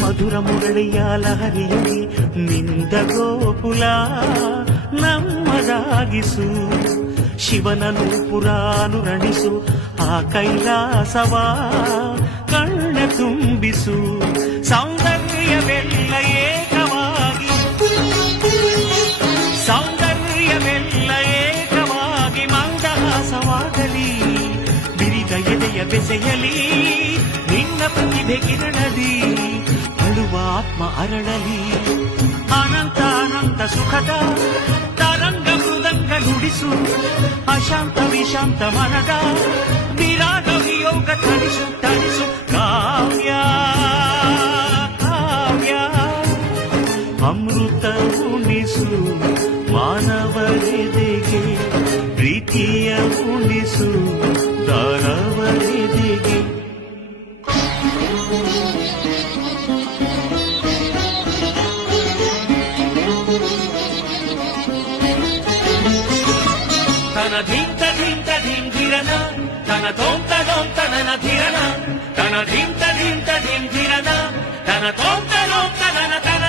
ಮಧುರ ಮುರಳಿಯ ಲಹರಿಯಲ್ಲಿ ನಿಂದ ಗೋಕುಲ ನಮ್ಮದಾಗಿಸು, ಶಿವನನು ಪುರಾನುರಣಿಸು ಆ ಕೈಲಾಸವ ಕಣ್ಣ ತುಂಬಿಸು. ಸೌಂದರ್ಯವೆಲ್ಲ ಏಕವಾಗಿ, ಸೌಂದರ್ಯವೆಲ್ಲ ಏಕವಾಗಿ ಮಂದಹಾಸವಾಗಲಿ, ಬಿರಿದ ಎದೆಯ ಬೆಸೆಯಲಿ ನಿನ್ನ ಪ್ರತಿಭೆ ಕಿರಣದಿ, ಅಳುವ ಆತ್ಮ ಅರಳಲಿ. ಅನಂತ ಅನಂತ ಸುಖದ ತರಂಗ ಮೃದಂಗ ನುಡಿಸು, ಅಶಾಂತ ವಿಶಾಂತ ಮನದ ವಿರಾಗ ವಿಯೋಗ ತಣಿಸು ತಣಿಸು. ಕಾವ್ಯ ಕಾವ್ಯ ಅಮೃತ ಉಣಿಸು ಮಾನವರೆದೆಗೆ, ಪ್ರೀತಿಯ ಉಣಿಸು ದಾನವರೆದೆಗೆ. ತನ ಧೀಂತ ಧೀಂತ ಧೀಂ ಧಿರನ, ತನ ತೋಂತ ಲೋಂತ ನನ ಧಿರನ, ತನ ಧೀಂತ ಧೀಂತ ಧೀಂ ಧಿರನ, ತನ ತೋಂತ ಲೋಂತ ನನ ತನ